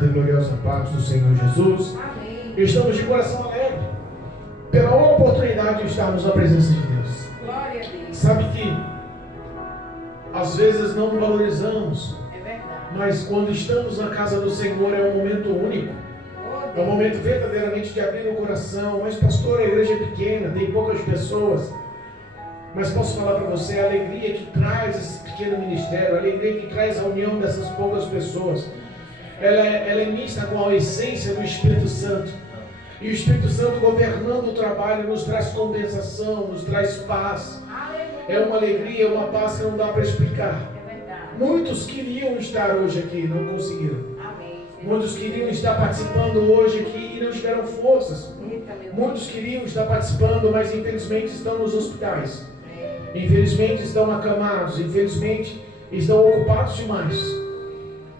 santa e gloriosa paz do Senhor Jesus. Amém. Estamos de coração alegre pela oportunidade de estarmos na presença de Deus. Glória a Deus. Sabe que às vezes não valorizamos, É verdade. mas quando estamos na casa do Senhor é um momento único. Oh, É um momento verdadeiramente de abrir o coração. Mas pastor, a igreja é pequena, tem poucas pessoas. Mas posso falar para você, a alegria que traz esse pequeno ministério, a alegria que traz a união dessas poucas pessoas, ela é mista com a essência do Espírito Santo. E o Espírito Santo governando o trabalho nos traz compensação, nos traz paz. Aleluia. É uma alegria, uma paz que não dá para explicar. É verdade. Muitos queriam estar hoje aqui, não conseguiram. Amém. Muitos queriam estar participando hoje aqui e não tiveram forças. Eita, meu Muitos queriam estar participando, mas infelizmente estão nos hospitais. Deus. Infelizmente estão acamados, infelizmente estão ocupados demais.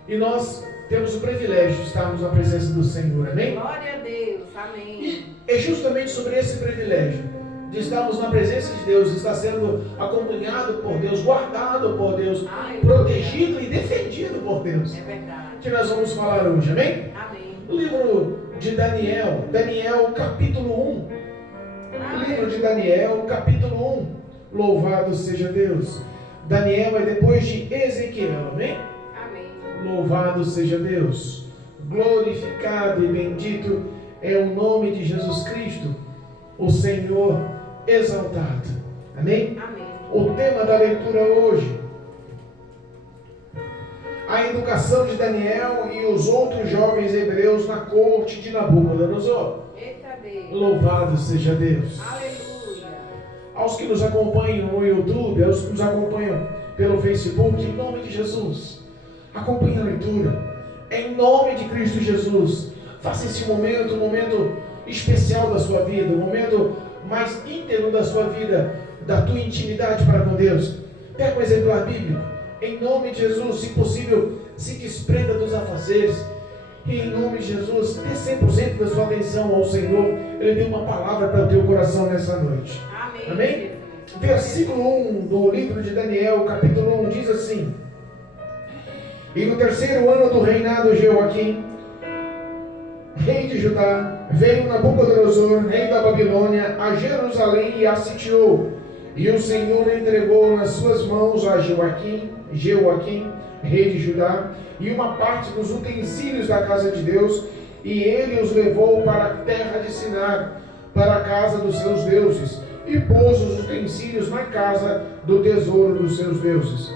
E nós temos o privilégio de estarmos na presença do Senhor, amém? Glória a Deus. Amém. E é justamente sobre esse privilégio de estarmos na presença de Deus, de estar sendo acompanhado por Deus, guardado por Deus, Aleluia. protegido e defendido por Deus, É verdade. que nós vamos falar hoje, amém? Amém. O livro de Daniel, capítulo 1. O livro de Daniel, capítulo 1. Louvado seja Deus. Daniel é depois de Ezequiel, amém? Amém. Louvado seja Deus. Glorificado e bendito é o nome de Jesus Cristo, o Senhor exaltado. Amém? Amém. O tema da leitura hoje: a educação de Daniel e os outros jovens hebreus na corte de Nabucodonosor. Eita Deus. Louvado seja Deus. Aleluia. Aos que nos acompanham no YouTube, aos que nos acompanham pelo Facebook, em nome de Jesus, acompanhe a leitura, em nome de Cristo Jesus. Faça esse momento um momento especial da sua vida, um momento mais íntegro da sua vida, da tua intimidade para com Deus. Pega um exemplar bíblico, em nome de Jesus, se possível, se desprenda dos afazeres, e em nome de Jesus, dê 100% da sua atenção ao Senhor. Ele deu uma palavra para o teu coração nessa noite. Amém. Amém? Versículo 1 do livro de Daniel, capítulo 1, diz assim: e no terceiro ano do reinado de Joaquim, rei de Judá, veio Nabucodonosor, rei da Babilônia, a Jerusalém e a sitiou. E o Senhor entregou nas suas mãos a Joaquim, rei de Judá, e uma parte dos utensílios da casa de Deus, e ele os levou para a terra de Sinar, para a casa dos seus deuses, e pôs os utensílios na casa do tesouro dos seus deuses.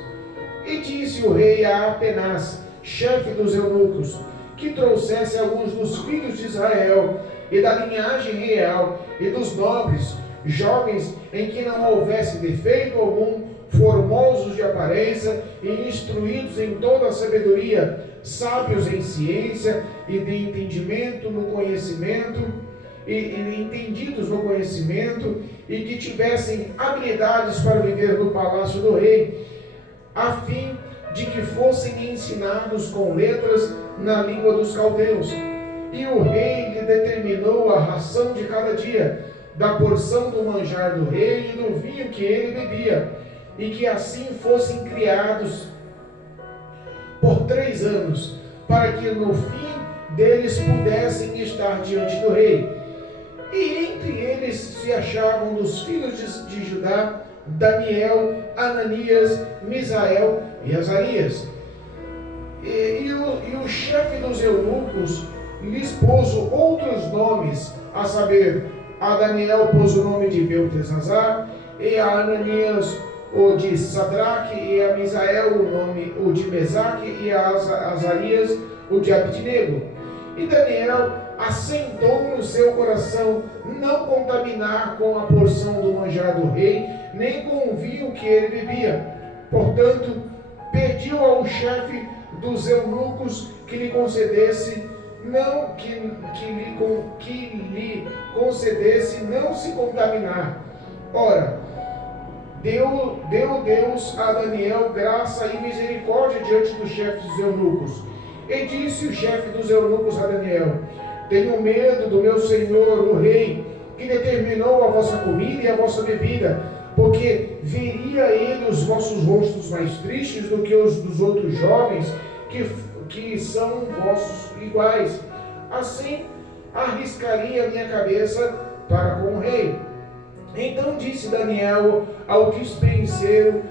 E disse o rei a Apenaz, chefe dos eunucos, que trouxesse alguns dos filhos de Israel, e da linhagem real, e dos nobres, jovens em que não houvesse defeito algum, formosos de aparência e instruídos em toda a sabedoria, sábios em ciência e de entendimento no conhecimento, e entendidos no conhecimento, e que tivessem habilidades para viver no palácio do rei, a fim de que fossem ensinados com letras na língua dos caldeus. E o rei lhe determinou a ração de cada dia, da porção do manjar do rei e do vinho que ele bebia, e que assim fossem criados por 3 anos, para que no fim deles pudessem estar diante do rei. E entre eles se achavam dos filhos de Judá, Daniel, Ananias, Misael e Azarias. E o chefe dos eunucos lhes pôs outros nomes, a saber, a Daniel pôs o nome de Beltesazar, e a Ananias o de Sadraque, e a Misael o de Mesaque, e a Azarias o de Abednego. E Daniel assentou no seu coração não contaminar com a porção do manjar do rei, nem com o vinho que ele bebia. Portanto, pediu ao chefe dos eunucos que lhe concedesse não se contaminar. Ora, deu Deus a Daniel graça e misericórdia diante dos chefes dos eunucos. E disse o chefe dos eunucos a Daniel: tenho medo do meu senhor, o rei, que determinou a vossa comida e a vossa bebida, porque veria ele os vossos rostos mais tristes do que os dos outros jovens que são vossos iguais. Assim arriscaria a minha cabeça para com o rei. Então disse Daniel ao despenseiro,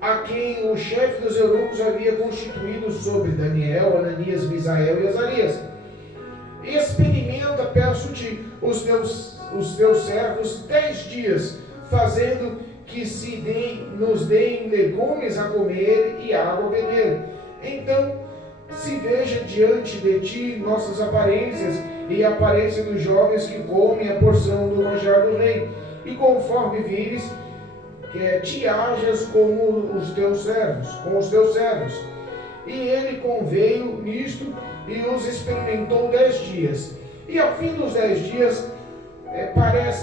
a quem o chefe dos eunucos havia constituído sobre Daniel, Ananias, Misael e Azarias: experimenta, peço-te, os teus servos 10 dias, fazendo que nos deem legumes a comer e água a beber. Então se veja diante de ti nossas aparências e a aparência dos jovens que comem a porção do manjar do rei, e conforme vires, te hajas como os teus servos. E ele conveio nisto e os experimentou 10 dias. E ao fim dos 10 dias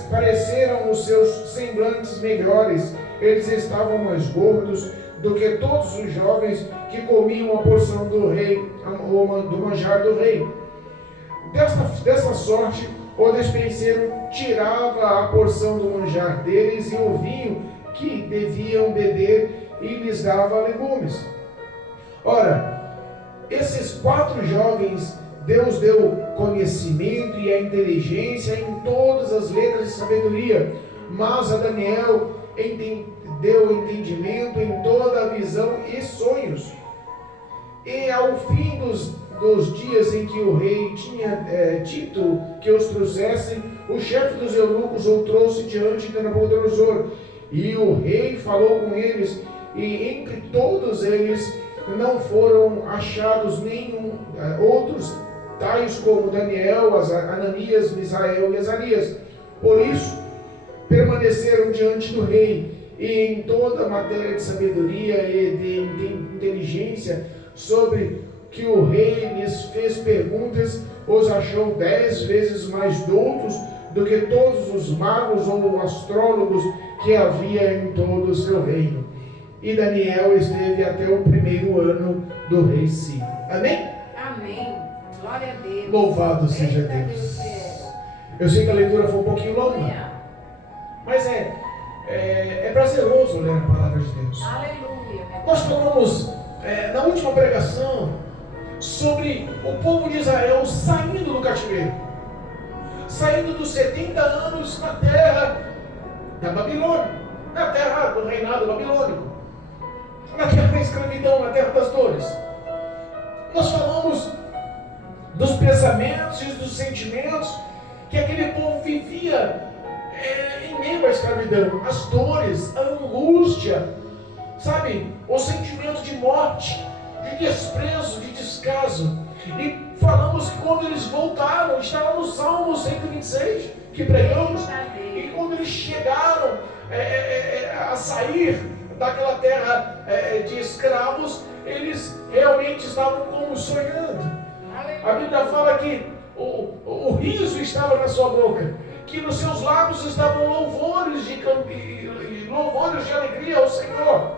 pareceram os seus semblantes melhores. Eles estavam mais gordos do que todos os jovens que comiam a porção do rei, do manjar do rei. Dessa sorte, o despenseiro tirava a porção do manjar deles e o vinho que deviam beber e lhes dava legumes. Ora, esses 4 jovens, Deus deu conhecimento e a inteligência em todas as letras de sabedoria, mas a Daniel deu entendimento em toda a visão e sonhos. E ao fim dos dias em que o rei tinha dito que os trouxessem, o chefe dos eunucos o trouxe diante de Nabucodonosor. E o rei falou com eles, e entre todos eles não foram achados nenhum outros, tais como Daniel, Ananias, Misael e Azarias. Por isso, permaneceram diante do rei, e em toda a matéria de sabedoria e de inteligência, sobre que o rei lhes fez perguntas, os achou 10 vezes mais doutos do que todos os magos ou astrólogos que havia em todo o seu reino. E Daniel esteve até o 1º ano do rei Ciro. Amém? Amém. Glória a Deus. Louvado seja Deus. Eu sei que a leitura foi um pouquinho longa, mas é prazeroso ler a palavra de Deus. Aleluia. Nós falamos na última pregação sobre o povo de Israel saindo do cativeiro, saindo dos 70 anos na terra da Babilônia, na terra do reinado babilônico, na terra da escravidão, na terra das dores. Nós falamos dos pensamentos e dos sentimentos que aquele povo vivia em meio à escravidão, as dores, a angústia, sabe, o sentimento de morte, de desprezo, de descaso. E falamos que quando eles voltaram, estava no Salmo 126 que pregamos, e quando eles chegaram a sair daquela terra de escravos, eles realmente estavam como sonhando. A Bíblia fala que o riso estava na sua boca, que nos seus lábios estavam louvores de alegria ao Senhor.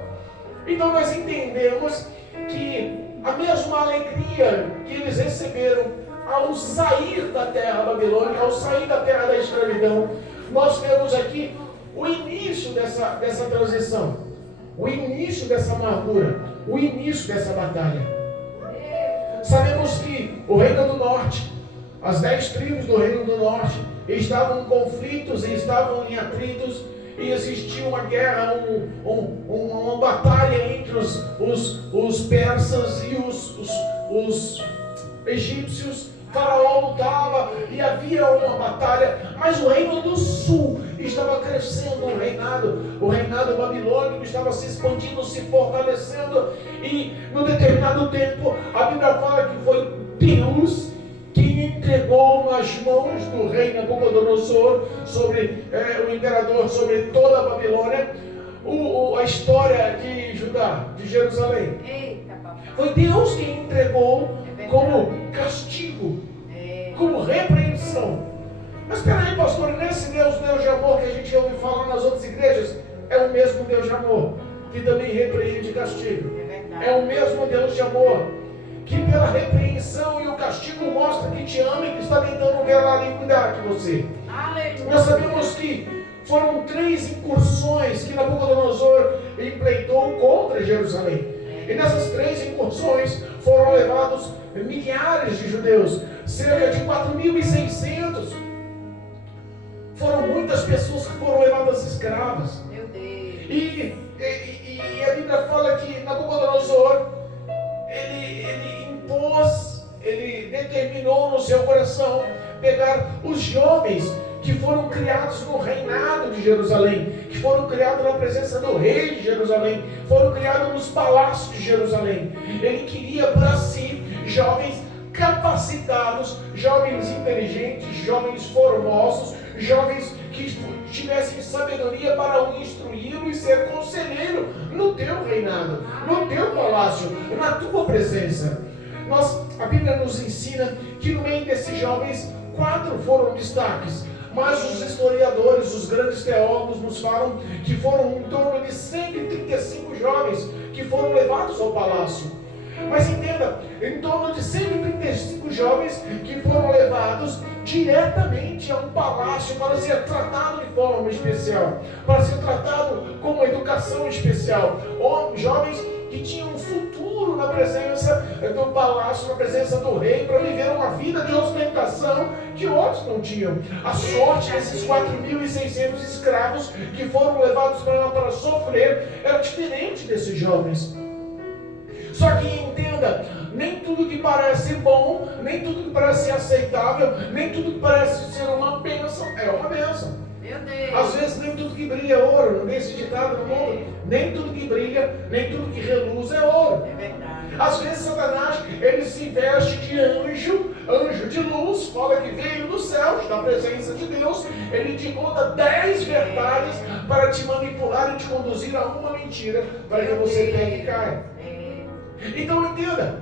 Então nós entendemos que a mesma alegria que eles receberam ao sair da terra babilônica, ao sair da terra da escravidão, nós vemos aqui o início dessa transição, o início dessa amargura, o início dessa batalha. Sabemos que o Reino do Norte, as 10 tribos do Reino do Norte, estavam em conflitos e estavam em atritos, e existia uma guerra, uma batalha entre os persas e os egípcios. Faraó lutava e havia uma batalha, mas o Reino do Sul estava crescendo, o reinado babilônico estava se expandindo, se fortalecendo, e no determinado tempo a Bíblia fala que foi Deus que entregou nas mãos do rei Nabucodonosor, sobre o imperador, sobre toda a Babilônia, a história de Judá, de Jerusalém. Eita, papai. Foi Deus que entregou como castigo, como repreensão. Mas espera aí, pastor, nesse Deus de amor que a gente ouve falar nas outras igrejas, é o mesmo Deus de amor que também repreende e castiga. É o mesmo Deus de amor que pela repreensão e o castigo mostra que te ama e que está tentando velar e cuidar de você. Aleluia. Nós sabemos que foram 3 incursões que Nabucodonosor empreitou contra Jerusalém. E nessas 3 incursões foram levados milhares de judeus, cerca de 4.600. Foram muitas pessoas que foram levadas escravas. Meu Deus. E a Bíblia fala que Nabucodonosor, ele determinou no seu coração pegar os jovens que foram criados no reinado de Jerusalém, que foram criados na presença do rei de Jerusalém, foram criados nos palácios de Jerusalém. Ele queria para si jovens capacitados, jovens inteligentes, jovens formosos, jovens que tivessem sabedoria para o instruí-lo e ser conselheiro no teu reinado, no teu palácio, na tua presença. A Bíblia nos ensina que no meio desses jovens, 4 foram destaques, mas os historiadores, os grandes teólogos nos falam que foram em torno de 135 jovens que foram levados ao palácio. Mas entenda, em torno de 135 jovens que foram levados diretamente a um palácio para ser tratado de forma especial, para ser tratado com uma educação especial. Ou jovens que tinham um futuro na presença do palácio, na presença do rei, para viver uma vida de ostentação que outros não tinham. A sorte desses 4.600 escravos que foram levados para lá para sofrer era diferente desses jovens. Só que entenda, nem tudo que parece bom, nem tudo que parece aceitável, nem tudo que parece ser uma bênção é uma bênção. Meu Deus. Às vezes nem tudo que brilha é ouro, não tem esse ditado no mundo? Nem tudo que brilha, nem tudo que reluz é ouro. É verdade. Às vezes Satanás, ele se veste de anjo de luz, fala que veio dos céus, da presença de Deus, ele te conta 10 verdades para te manipular e te conduzir a uma mentira, para que você pegue e caia. Então entenda,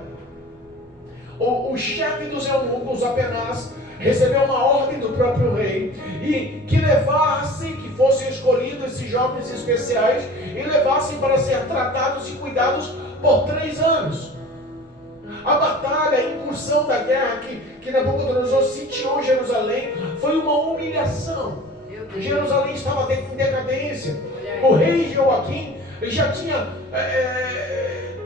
o chefe dos eunucos, Apenaz, recebeu uma ordem do próprio rei e que levassem, que fossem escolhidos esses jovens especiais e levassem para ser tratados e cuidados por 3 anos. A batalha, a incursão da guerra que Nabucodonosor sitiou Jerusalém foi uma humilhação. Jerusalém estava em decadência. O rei Joaquim já tinha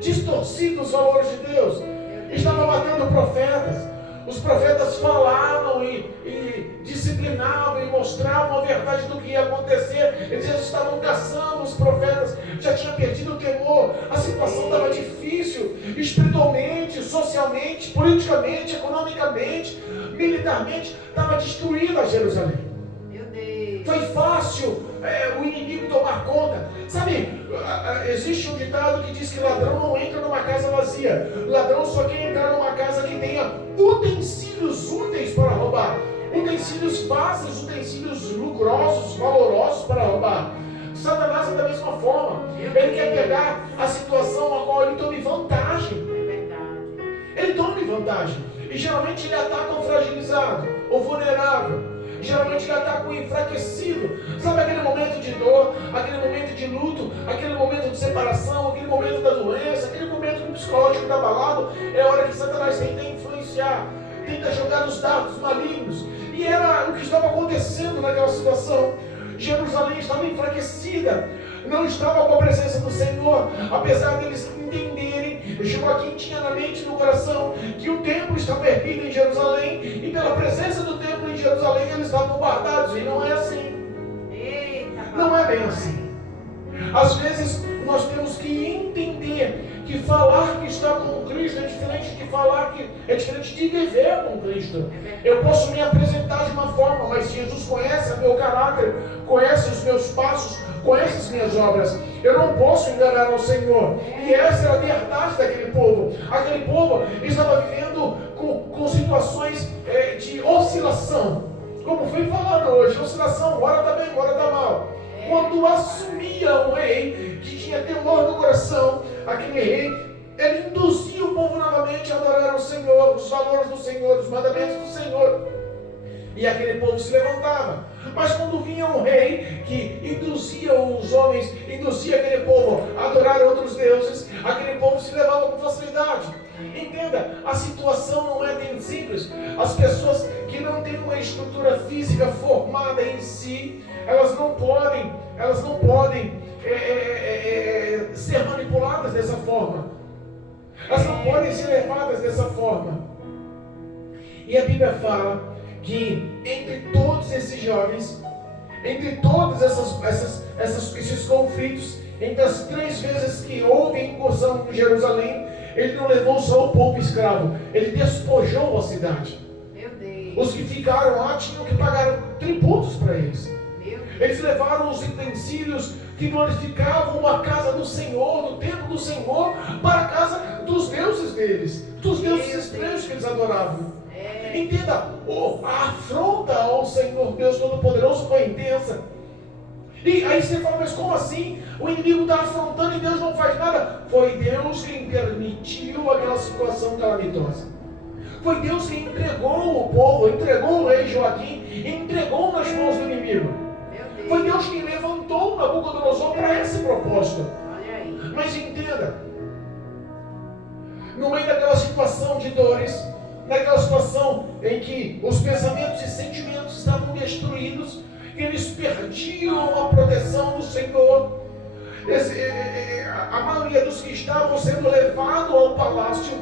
distorcido os valores de Deus, estava matando profetas. Os profetas falavam e disciplinavam e mostravam a verdade do que ia acontecer. Eles já estavam caçando os profetas, já tinha perdido o temor. A situação estava difícil, espiritualmente, socialmente, politicamente, economicamente, militarmente, estava destruída Jerusalém. Foi fácil o inimigo tomar conta. Sabe, existe um ditado que diz que ladrão não entra numa casa vazia. Ladrão só quer entrar numa casa que tenha utensílios úteis para roubar. Utensílios fáceis, utensílios lucrosos, valorosos para roubar. Satanás é da mesma forma. Ele quer pegar a situação a qual ele tome vantagem. Ele tome vantagem. E geralmente ele ataca o fragilizado, o vulnerável. Geralmente ele ataca o enfraquecido. Sabe aquele momento de dor, aquele momento de luto, aquele momento de separação, aquele momento da doença, aquele momento que o psicológico está abalado. É a hora que Satanás tenta influenciar, tenta jogar os dardos malignos. E era o que estava acontecendo naquela situação. Jerusalém estava enfraquecida, não estava com a presença do Senhor, apesar deles entenderem. Joaquim tinha na mente e no coração que o templo estava erguido em Jerusalém e pela presença do templo em Jerusalém eles estavam guardados, e não é assim. Não é bem assim. Às vezes nós temos que entender que falar que está com Cristo é diferente de falar que é diferente de viver com Cristo. Eu posso me apresentar de uma forma, mas Jesus conhece o meu caráter, conhece os meus passos, conhece as minhas obras. Eu não posso enganar ao Senhor. E essa era a verdade daquele povo. Aquele povo estava vivendo com situações de oscilação. Como foi falado hoje, oscilação, hora está bem, hora está mal. Quando assumia um rei que tinha temor no coração, aquele rei, ele induzia o povo novamente a adorar o Senhor, os valores do Senhor, os mandamentos do Senhor. E aquele povo se levantava. Mas quando vinha um rei que induzia os homens, induzia aquele povo a adorar outros deuses, aquele povo se levava com facilidade. Entenda, a situação não é tão simples. As pessoas que não têm uma estrutura física formada em si, elas não podem ser manipuladas dessa forma. Elas não podem ser levadas dessa forma. E a Bíblia fala que entre todos esses jovens, entre todos esses conflitos, entre as 3 vezes que houve incursão em Jerusalém, ele não levou só o povo escravo, ele despojou a cidade. Meu Deus. Os que ficaram lá tinham que pagar tributos para eles. Meu Deus. Eles levaram os utensílios que glorificavam a casa do Senhor, do templo do Senhor, para a casa dos deuses deles, dos deuses estranhos que eles adoravam. Entenda, a afronta ao Senhor Deus Todo-Poderoso foi intensa. E aí você fala, mas como assim? O inimigo está afrontando e Deus não faz nada. Foi Deus quem permitiu aquela situação calamitosa. Foi Deus quem entregou o povo, entregou o rei Joaquim, entregou nas mãos do inimigo. Foi Deus quem levantou Nabucodonosor para esse propósito. Olha aí. Mas entenda, no meio daquela situação de dores, naquela situação em que os pensamentos e sentimentos estavam destruídos, eles perdiam a proteção do Senhor. A maioria dos que estavam sendo levados ao palácio,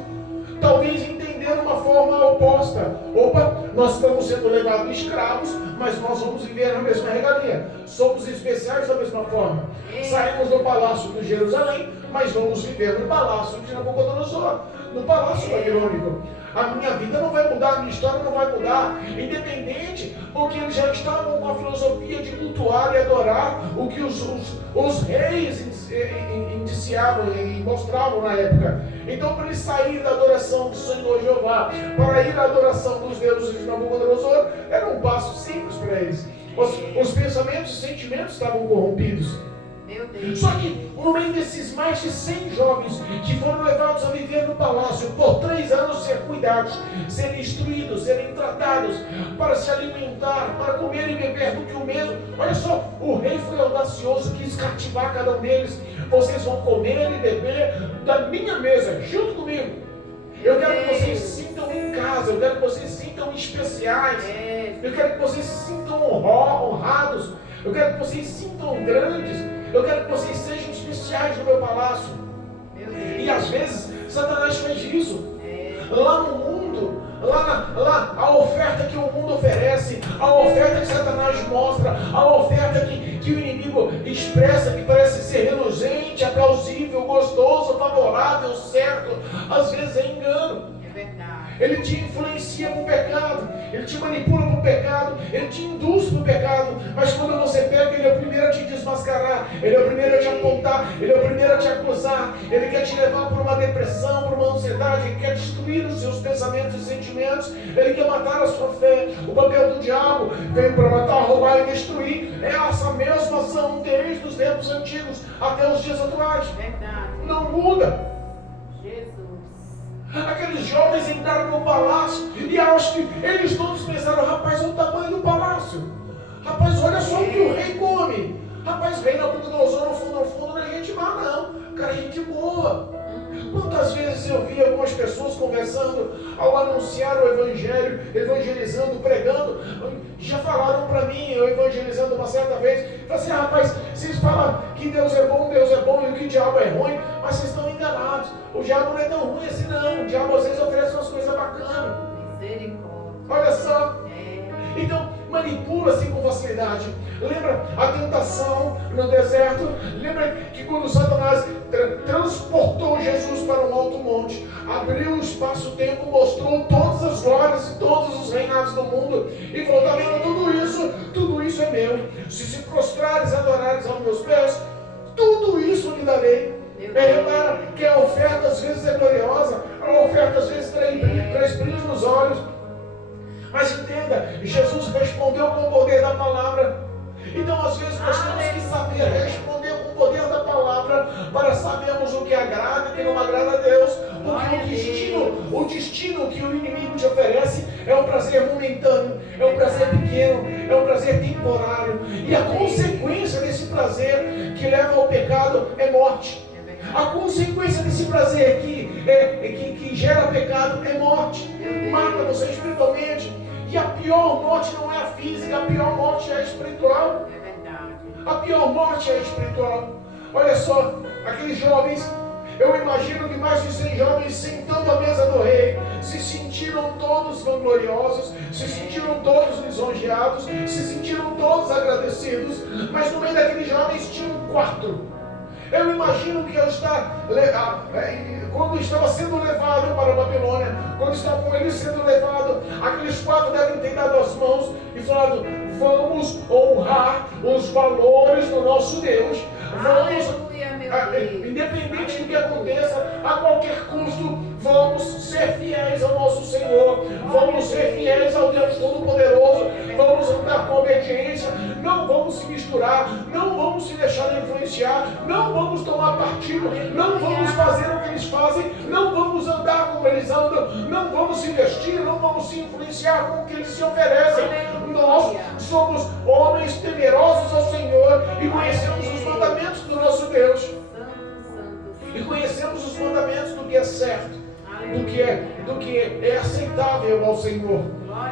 talvez entenderam uma forma oposta. Opa, nós estamos sendo levados escravos, mas nós vamos viver na mesma regalia. Somos especiais da mesma forma. Saímos do palácio de Jerusalém, mas vamos viver no palácio de Nabucodonosor, no palácio babilônico. A minha vida não vai mudar, a minha história não vai mudar, independente, porque eles já estavam com a filosofia de cultuar e adorar o que os reis indiciavam e mostravam na época. Então, para eles saírem da adoração do Senhor Jeová, para ir à adoração dos deuses de Nabucodonosor, era um passo simples para eles. Os pensamentos e sentimentos estavam corrompidos. Só que no meio desses mais de 100 jovens que foram levados a viver no palácio por 3 anos, ser cuidados, serem instruídos, serem tratados, para se alimentar, para comer e beber do que o mesmo. Olha só, o rei foi audacioso, quis cativar cada um deles. Vocês vão comer e beber da minha mesa, junto comigo. Eu quero que vocês se sintam em casa, eu quero que vocês se sintam especiais, eu quero que vocês se sintam honrados, eu quero que vocês se sintam grandes. Eu quero que vocês sejam especiais no meu palácio. E às vezes Satanás faz isso. Lá no mundo, lá a oferta que o mundo oferece, a oferta que Satanás mostra, a oferta que o inimigo expressa, que parece ser reluzente, aplausível, gostoso, favorável, certo, às vezes é engano. Ele te influencia para o pecado, ele te manipula para o pecado, ele te induz para o pecado, mas quando você pega, ele é o primeiro a te desmascarar, ele é o primeiro a te apontar, ele é o primeiro a te acusar, ele quer te levar para uma depressão, para uma ansiedade, ele quer destruir os seus pensamentos e sentimentos, ele quer matar a sua fé. O papel do diabo veio para matar, roubar e destruir. É essa mesma ação desde os tempos antigos até os dias atuais. Não muda. Aqueles jovens entraram no palácio e acho que eles todos pensaram, rapaz, olha o tamanho do palácio. Rapaz, olha só o que o rei come. Rapaz, o rei Nabucodonosor no fundo não é gente má não. O cara é gente boa. Quantas vezes eu vi algumas pessoas conversando ao anunciar o evangelho, evangelizando, pregando, já falaram para mim, eu evangelizando uma certa vez, falei assim, rapaz, vocês falam que Deus é bom e que o diabo é ruim, mas vocês estão enganados. O diabo não é tão ruim assim não, o diabo às vezes oferece umas coisas bacanas. Misericórdia. Olha só. Então, manipula-se com facilidade. Lembra a tentação no deserto? Lembra que quando Satanás transportou Jesus para um alto monte, abriu o espaço-tempo, mostrou todas as glórias e todos os reinados do mundo e falou, está vendo tudo isso é meu. Se prostrares e adorares aos meus pés, tudo isso lhe darei. Repara que a oferta às vezes é gloriosa, a oferta às vezes traz brilho nos olhos. Mas entenda, Jesus respondeu com o poder da palavra. Então às vezes nós temos que saber responder com o poder da palavra para sabermos o que agrada e o que não agrada a Deus. Porque o destino que o inimigo te oferece é um prazer momentâneo, é um prazer pequeno, é um prazer temporário. E a consequência desse prazer que leva ao pecado é morte. A consequência desse prazer que gera pecado é morte. Mata você espiritualmente. E a pior morte não é a física, a pior morte é a espiritual. A pior morte é a espiritual. Olha só, aqueles jovens, Eu imagino que mais de 100 jovens sentando à mesa do rei se sentiram todos vangloriosos, se sentiram todos lisonjeados, se sentiram todos agradecidos, mas no meio daqueles jovens tinham 4. Eu imagino que quando estava sendo levado para a Babilônia, quando estavam eles sendo levados, aqueles 4 devem ter dado as mãos e falado: vamos honrar os valores do nosso Deus. Vamos, independente do que aconteça, a qualquer custo, vamos ser fiéis ao nosso Senhor, vamos ser fiéis ao Deus Todo-Poderoso, vamos andar com obediência, não vamos se misturar, não vamos se deixar influenciar, não vamos tomar partido, não vamos fazer o que eles fazem, não vamos andar como eles andam, não vamos se vestir, não vamos se influenciar com o que eles se oferecem. Nós somos homens temerosos ao Senhor e conhecemos os mandamentos do nosso Deus. E conhecemos os mandamentos do que é certo, do que é aceitável ao Senhor.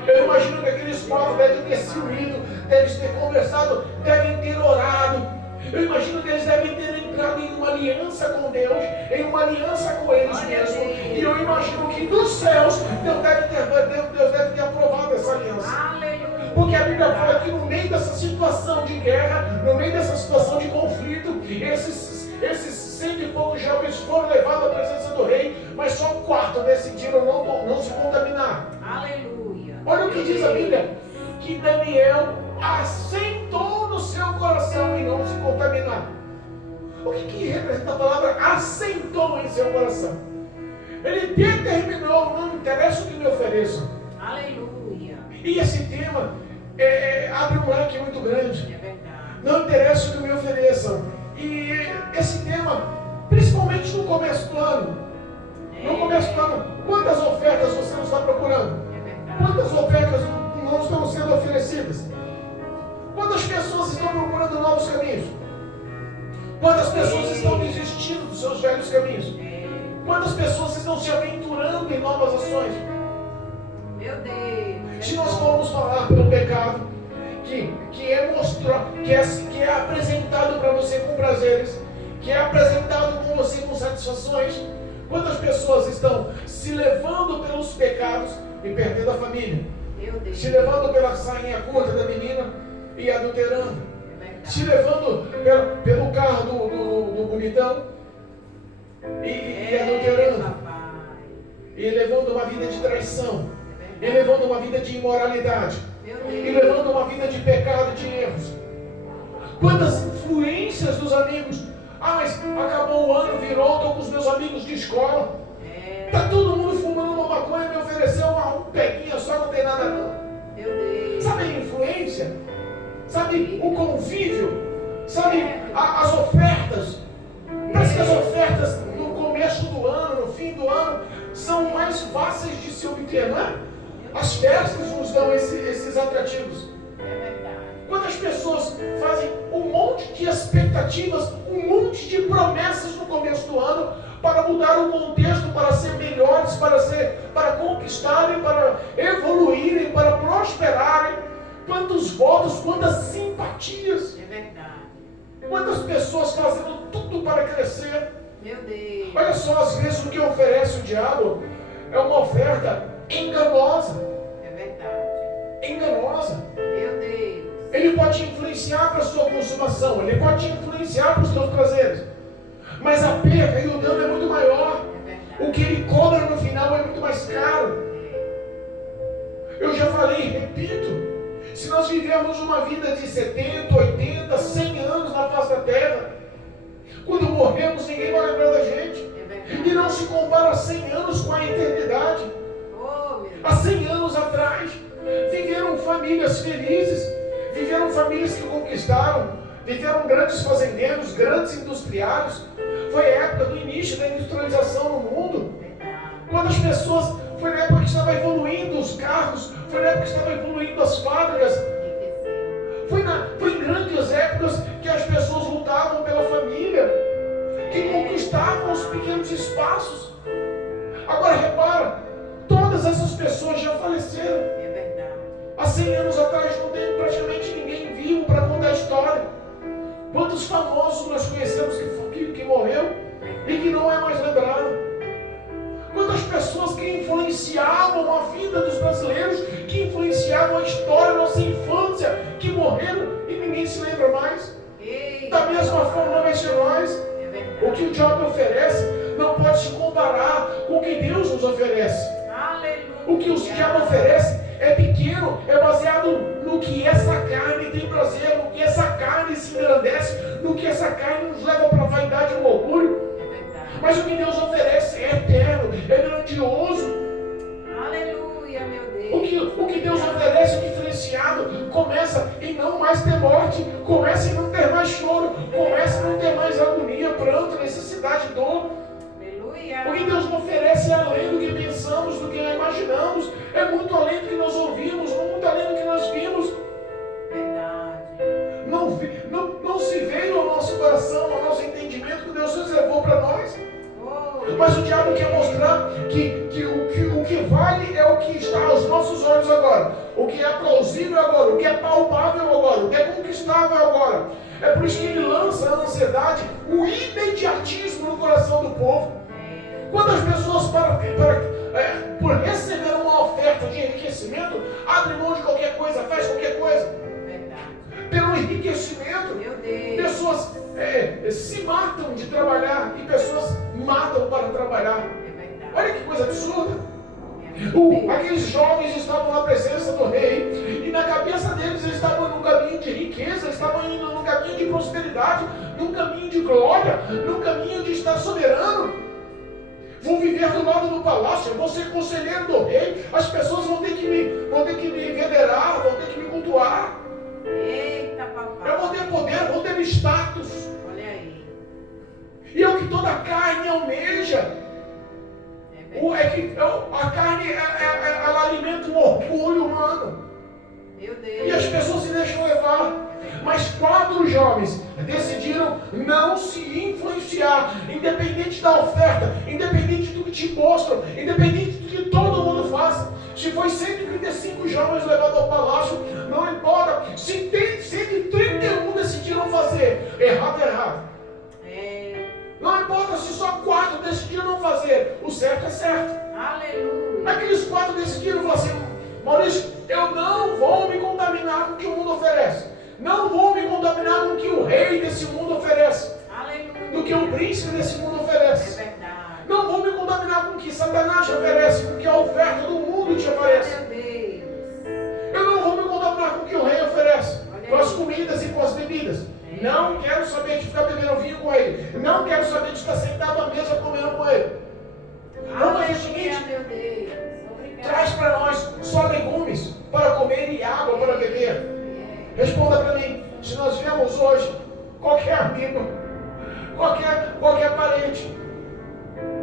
Eu imagino que aqueles 4 devem ter se unido, devem ter conversado, devem ter orado. Eu imagino que eles devem ter entrado em uma aliança com Deus, em uma aliança com eles mesmos. E eu imagino que dos céus Deus deve ter aprovado essa aliança. Porque a Bíblia fala que no meio dessa situação de guerra, no meio dessa situação de conflito, esses 100 e poucos jovens foram levados à presença do rei, mas só 4 decidiram não se contaminar. Aleluia. Olha o que diz a Bíblia, que Daniel assentou no seu coração em não se contaminar. O que representa a palavra assentou em seu coração? Ele determinou: não interessa o que me ofereçam. Aleluia. E esse tema abre um leque muito grande. É verdade. Não interessa o que me ofereçam. E esse tema, principalmente no começo do ano. No começo do ano, quantas ofertas você não está procurando? É verdade. Quantas ofertas não estão sendo oferecidas? Quantas pessoas estão procurando novos caminhos? Quantas pessoas estão desistindo dos seus velhos caminhos? Quantas pessoas estão se aventurando em novas ações? Meu Deus. Se nós formos falar pelo pecado, que é mostrado, que é apresentado para você com prazeres, que é apresentado com você com satisfações, quantas pessoas estão se levando pelos pecados e perdendo a família? Meu Deus. Se levando pela sainha curta da menina e adulterando, É verdade. se levando pelo carro do bonitão e adulterando, Papai. e levando uma vida de traição, e levando uma vida de imoralidade, Meu e Deus. levando uma vida de pecado, de erros. Quantas influências dos amigos? Ah, mas acabou o ano, virou, estou com os meus amigos de escola. Está todo mundo fumando uma maconha, me ofereceu um peguinha só, não tem nada não. Meu Deus. Sabe a influência? Sabe o convívio? Sabe as ofertas? Parece que as ofertas no começo do ano, no fim do ano, são mais fáceis de se obter, não é? As festas nos dão esses atrativos. É verdade. Quantas pessoas fazem um monte de expectativas, um monte de promessas no começo do ano para mudar o contexto, para ser melhores, para conquistarem, para evoluírem, para prosperarem. Quantos votos, quantas simpatias. É verdade. Quantas pessoas fazendo tudo para crescer. Meu Deus. Olha só, às vezes o que oferece o diabo é uma oferta enganosa. É verdade. Enganosa. Meu Deus. Ele pode te influenciar para a sua consumação, ele pode te influenciar para os seus prazeres, mas a perda e o dano é muito maior. É verdade. O que ele cobra no final é muito mais caro. Eu já falei e repito, se nós vivermos uma vida de 70, 80, 100 anos na face da terra, quando morremos ninguém vai lembrar da gente. É verdade. E não se compara 100 anos com a eternidade. Oh, meu Deus. Há 100 anos atrás, viveram famílias felizes, viveram famílias que conquistaram, viveram grandes fazendeiros, grandes industriários. Foi a época do início da industrialização no mundo. Quantas pessoas, foi na época que estava evoluindo os carros, foi na época que estava evoluindo as fábricas, foi em grandes épocas que as pessoas lutavam pela família, que conquistavam os pequenos espaços. Agora repara, todas essas pessoas já faleceram. É verdade. Há 100 anos atrás não tem praticamente ninguém vivo para contar a história. Quantos famosos nós conhecemos que morreu? e que não é mais lembrado. Quantas pessoas que influenciavam a vida dos brasileiros, que influenciavam a história da nossa infância, que morreram e ninguém se lembra mais. Da mesma forma vai ser nós. O que o diabo oferece não pode se comparar com o que Deus nos oferece. O que o diabo oferece é pequeno, é baseado no que essa carne tem prazer, no que essa carne se engrandece, no que essa carne nos leva para a vaidade e o orgulho. Mas o que Deus oferece é eterno, é grandioso. Aleluia, meu Deus. O que Deus oferece é diferenciado. Começa em não mais ter morte, começa em não ter mais choro, começa em não ter mais agonia, pranto, necessidade, dor. Aleluia. O que Deus oferece é além do que pensamos, do que imaginamos, é muito além do que nós ouvimos, muito além do que nós vimos. Verdade. Não se veio ao nosso coração, ao nosso entendimento que Deus reservou para nós. Mas o diabo quer mostrar que o que vale é o que está aos nossos olhos agora, o que é plausível agora, o que é palpável agora, o que é conquistável agora. É por isso que ele lança a ansiedade, o imediatismo no coração do povo. Quando as pessoas, por receber uma oferta de enriquecimento, abrem mão de qualquer coisa, faz qualquer coisa. Pelo enriquecimento, pessoas se matam de trabalhar e pessoas matam para trabalhar. Olha que coisa absurda. Aqueles jovens estavam na presença do rei e na cabeça deles eles estavam num caminho de riqueza, eles estavam indo num caminho de prosperidade, num caminho de glória, num caminho de estar soberano. Vou viver do lado do palácio, vou ser conselheiro do rei, as pessoas vão ter que me venerar, vão ter que me cultuar. Eita, papai. Eu vou ter poder, vou ter status. Olha aí. E é o que toda carne almeja. A carne ela alimenta o orgulho humano. Meu Deus. E as pessoas se deixam levar. Mas 4 jovens decidiram não se influenciar, independente da oferta, independente do que te mostram, independente do que todo mundo faça. Se foi 135 jovens levados ao palácio, não importa. Se tem 131 decidiram fazer, errado é errado. Não importa se só 4 decidiram não fazer, o certo é certo. Aleluia. Aqueles 4 decidiram fazer assim: Maurício, eu não vou me contaminar com o que o mundo oferece. Não vou me contaminar com o que o rei desse mundo oferece. Aleluia. Do que o príncipe desse mundo oferece. É verdade. Não vou me contaminar com o que Satanás te oferece, com o que a oferta do mundo te oferece. Meu Deus. Eu não vou me contaminar com o que o rei oferece, com as comidas e com as bebidas. Não quero saber de ficar bebendo vinho com ele. Não quero saber de estar sentado à mesa comendo com ele. Vamos fazer o seguinte: meu Deus. Obrigado. traz para nós só legumes para comer e água para beber. Responda para mim, se nós vemos hoje qualquer amigo, qualquer parente,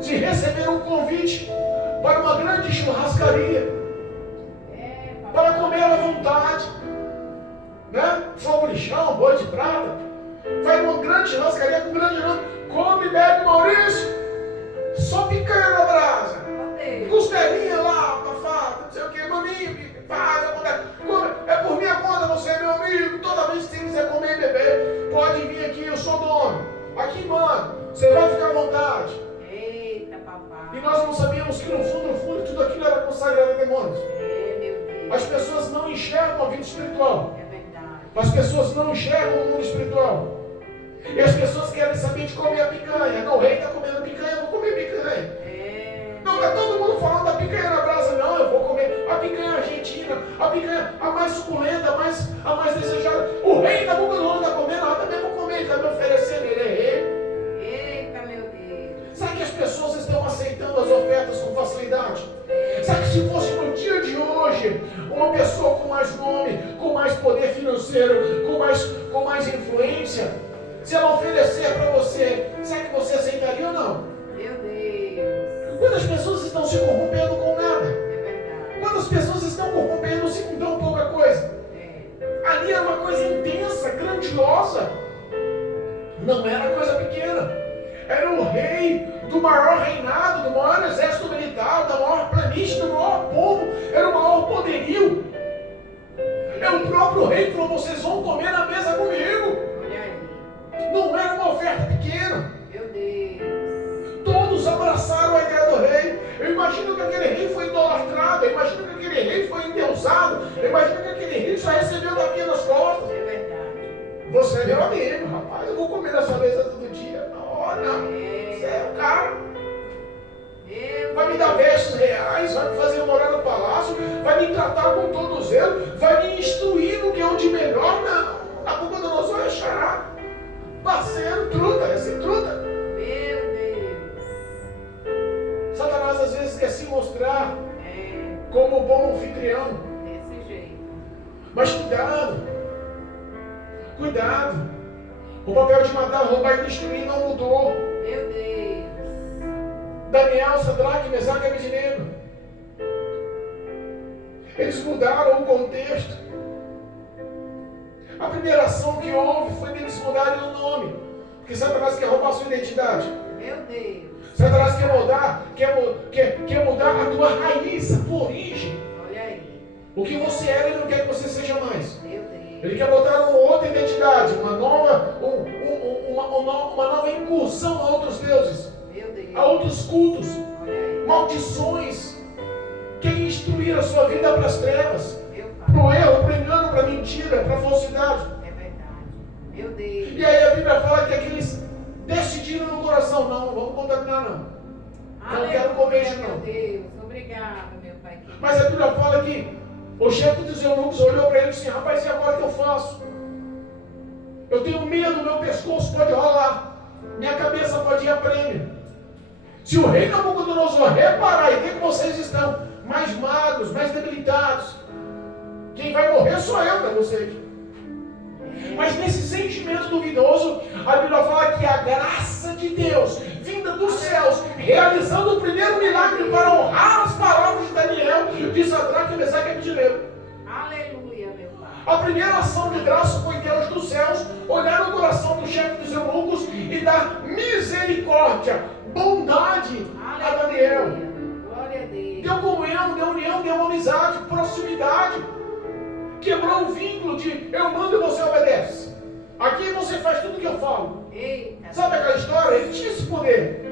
se receber um convite para uma grande churrascaria, para comer à vontade, né? Fogo de chão, boi de prata, vai uma grande churrascaria com um grande nome, come e bebe, Maurício, só picanha na brasa, costelinha lá, abafada, não sei o que, maminho, faz, acontece, come, é por minha conta, você é meu amigo, toda vez que você quiser comer e beber, pode vir aqui, eu sou dono, aqui mano, você vai ficar à vontade. Eita, papai. E nós não sabíamos que no fundo, tudo aquilo era consagrado a demônios. Meu Deus. As pessoas não enxergam a vida espiritual. É verdade. As pessoas não enxergam o mundo espiritual. E as pessoas querem saber de comer a picanha. Não, o rei está comendo picanha, eu vou comer picanha. Não, está todo mundo falando da picanha na brasa. Não, eu vou comer a picanha argentina, a picanha a mais suculenta, a mais desejada. O rei da Nabucodonosor está comendo, eu também vou comer, ele está me oferecendo, ele é rei. Eita, meu Deus. Sabe que as pessoas estão aceitando as ofertas com facilidade? Sabe que se fosse no dia de hoje, uma pessoa com mais nome, com mais poder financeiro, com mais influência, se ela oferecer para você, sabe que você aceitaria ou não? Meu Deus. Quantas pessoas estão se corrompendo com nada? É verdade. Quantas pessoas estão corrompendo-se com tão pouca coisa? Ali era uma coisa intensa, grandiosa. Não era coisa pequena. Era o rei do maior reinado, do maior exército militar, da maior planície, do maior povo. Era o maior poderio. É o próprio rei que falou: vocês vão comer na mesa comigo. Olha aí. Não era uma oferta pequena. Meu Deus. Imagina que aquele rico só recebeu daqui nas costas. É verdade. Você é meu amigo, rapaz. Eu vou comer na sua mesa todo dia. Não, não. Você é o cara. Vai me dar vestes reais, vai me fazer morar no palácio, vai me tratar com todo zelo, vai me instruir no que é o de melhor. Não. Nabucodonosor é xará. Parceiro, truta, esse truta. Meu Deus. Satanás às vezes quer se mostrar como bom anfitrião. Desse jeito. Mas cuidado. Cuidado. O papel de matar, roubar e destruir não mudou. Meu Deus. Daniel, Sadraque, Mesaque e Abednego. Eles mudaram o contexto. A primeira ação que houve foi deles mudarem o nome. Porque Satanás quer roubar a sua identidade. Meu Deus. Satanás quer mudar a tua raiz, a tua origem. Olha aí. O que você era, ele não quer que você seja mais. Meu Deus. Ele quer botar uma outra identidade, uma nova incursão a outros deuses, Meu Deus. a outros cultos, Olha aí. maldições. Quer instruir a sua vida para as trevas, Meu Pai. para o erro, para o engano, para a mentira, para a falsidade. É verdade. Meu Deus. E aí a Bíblia fala que aqueles decidiram no coração, não vamos contaminar não. Não quero comer isso Meu não. Deus. Obrigada, meu Pai querido. Mas a Bíblia fala que o chefe dos eunucos olhou para ele e disse assim, rapaz, e agora o que eu faço? Eu tenho medo, meu pescoço pode rolar, minha cabeça pode ir a prêmio. Se o rei Nabucodonosor reparar e ver que vocês estão mais magros, mais debilitados, quem vai morrer sou eu, não é vocês. Mas nesse sentimento duvidoso, a Bíblia fala que a graça de Deus, vinda dos céus, realizando o primeiro milagre para honrar as palavras de Daniel, de Sadraque, Mesaque e Abednego. Aleluia, meu Pai. A primeira ação de graça foi Deus dos céus olhar no coração do chefe dos eunucos e dar misericórdia, bondade a Daniel. Aleluia. Glória a Deus. Deu comunhão, deu união, deu amizade, proximidade. Quebrou o vínculo de eu mando e você obedece. Aqui você faz tudo o que eu falo. Eita. Sabe aquela história? Ele tinha esse poder.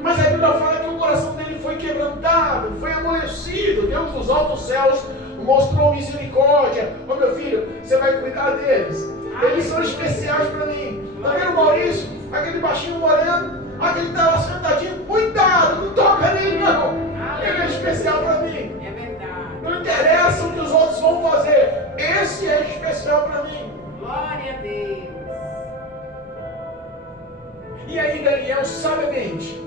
Mas a Bíblia fala que o coração dele foi quebrantado, foi amolecido. Deus dos altos céus mostrou misericórdia. Ô meu filho, você vai cuidar deles. Eles são especiais para mim. Tá vendo o Maurício? Aquele baixinho moreno, aquele que tá lá sentadinho. Cuidado, não toca nele não. Ele é especial para mim. É verdade. Não interessa o que os outros vão fazer. Esse é especial para mim. Glória a Deus. E aí Daniel, sabiamente,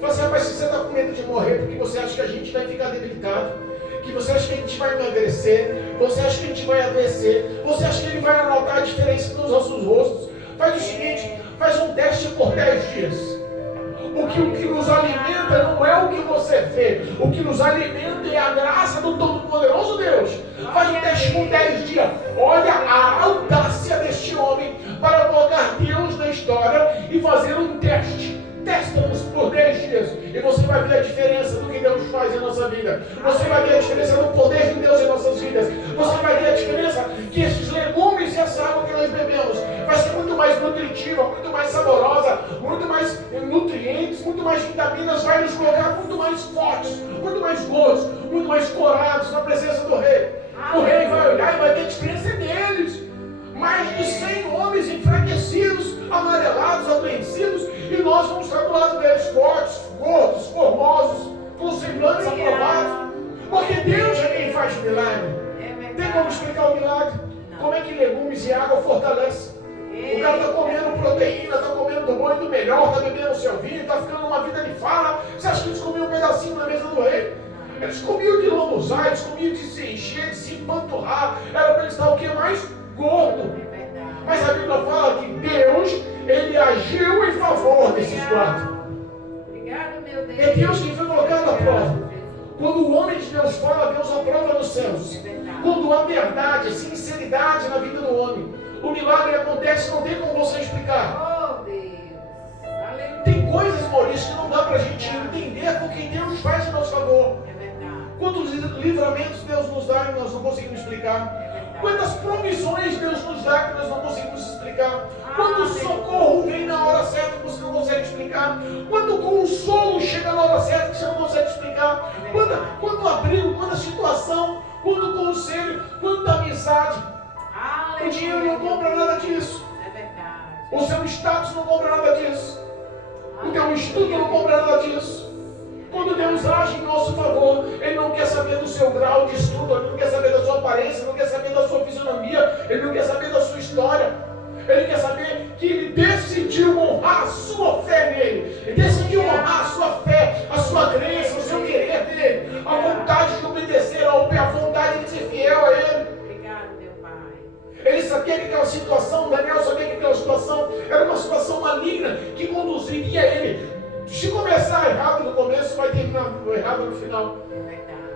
fala assim, rapaz, se você está com medo de morrer porque você acha que a gente vai ficar debilitado, que você acha que a gente vai emagrecer, você acha que a gente vai adoecer, você acha que ele vai anotar a diferença nos nossos rostos, faz o seguinte, faz um teste por 10 dias. O que nos alimenta não é o que você vê, o que nos alimenta é a graça do Todo-Poderoso Deus. Faz um teste por 10 dias. Olha a audácia deste homem para colocar Deus na história e fazer um teste. Testa-nos por 10 dias e você vai ver a diferença do que Deus faz em nossa vida. Você vai ver a diferença do poder de Deus em nossas vidas. Você vai ver a diferença que esses legumes e essa água que nós bebemos vai ser muito mais nutritiva, muito mais saborosa, muito mais nutrientes, muito mais vitaminas, vai nos colocar muito mais fortes, muito mais gordos, muito mais corados na presença do rei. O rei vai olhar e vai ver a diferença deles. Mais de 100 homens enfraquecidos, amarelados, adoecidos, e nós vamos estar do lado deles, fortes, gordos, formosos, com semblantes aprovados. Porque Deus é quem faz milagre. Tem como explicar o milagre? Como é que legumes e água fortalecem? O cara está comendo proteína, está comendo do bom e do melhor, está bebendo o seu vinho, está ficando uma vida de fala. Você acha que eles comiam um pedacinho na mesa do rei? Eles comiam de lambuzar, eles comiam de se encher, de se empanturrar. Era para eles estar o que? Mais gordo. Mas a Bíblia fala que Deus, Ele agiu em favor desses quatro. Obrigado, meu Deus. É Deus quem foi colocado à prova. Quando o homem de Deus fala, Deus aprova nos céus. Quando há verdade, sinceridade na vida do homem, o milagre acontece, não tem como você explicar. Oh, Deus. Aleluia. Tem coisas, Maurício, que não dá para a gente entender com quem Deus faz em nosso favor. É verdade. Quantos livramentos Deus nos dá e nós não conseguimos explicar. Quantas provisões Deus nos dá que nós não conseguimos explicar. Quanto socorro vem na hora certa que você não consegue explicar. Quanto consolo chega na hora certa que você não consegue explicar. Quanto abrigo, quanta situação, quanto conselho amizade. O dinheiro não compra nada disso. É verdade. O seu status não compra nada disso. O teu estudo não compra nada disso. Quando Deus age em nosso favor, Ele não quer saber do seu grau de estudo, Ele não quer saber da sua aparência, Ele não quer saber da sua fisionomia, Ele não quer saber da sua história. Ele quer saber que Ele decidiu honrar a sua fé nele. Ele decidiu honrar a sua fé, a sua crença, o seu querer dele, a vontade de obedecer, a vontade de ser fiel a Ele. Obrigado, meu Pai. Ele sabia que aquela situação, Daniel sabia que aquela situação era uma situação maligna que conduziria ele. Se começar errado no começo, vai terminar errado no final.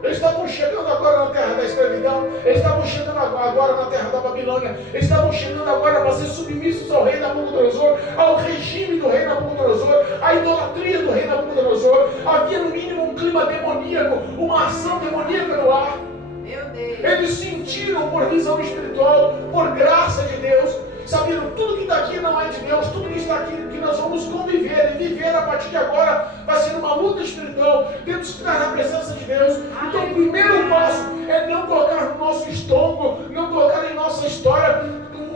Eles estavam chegando agora na terra da escravidão. Eles estavam chegando agora na terra da Babilônia. Eles estavam chegando agora para ser submissos ao rei Nabucodonosor, ao regime do rei Nabucodonosor, à idolatria do rei Nabucodonosor. Havia no mínimo um clima demoníaco, uma ação demoníaca no ar. Meu Deus. Eles sentiram por visão espiritual, por graça de Deus, sabendo tudo que está aqui não é de Deus, tudo que está aqui que nós vamos conviver e viver a partir de agora vai ser uma luta espiritual. Temos que estar na presença de Deus. Então o primeiro passo é não colocar no nosso estômago, não colocar em nossa história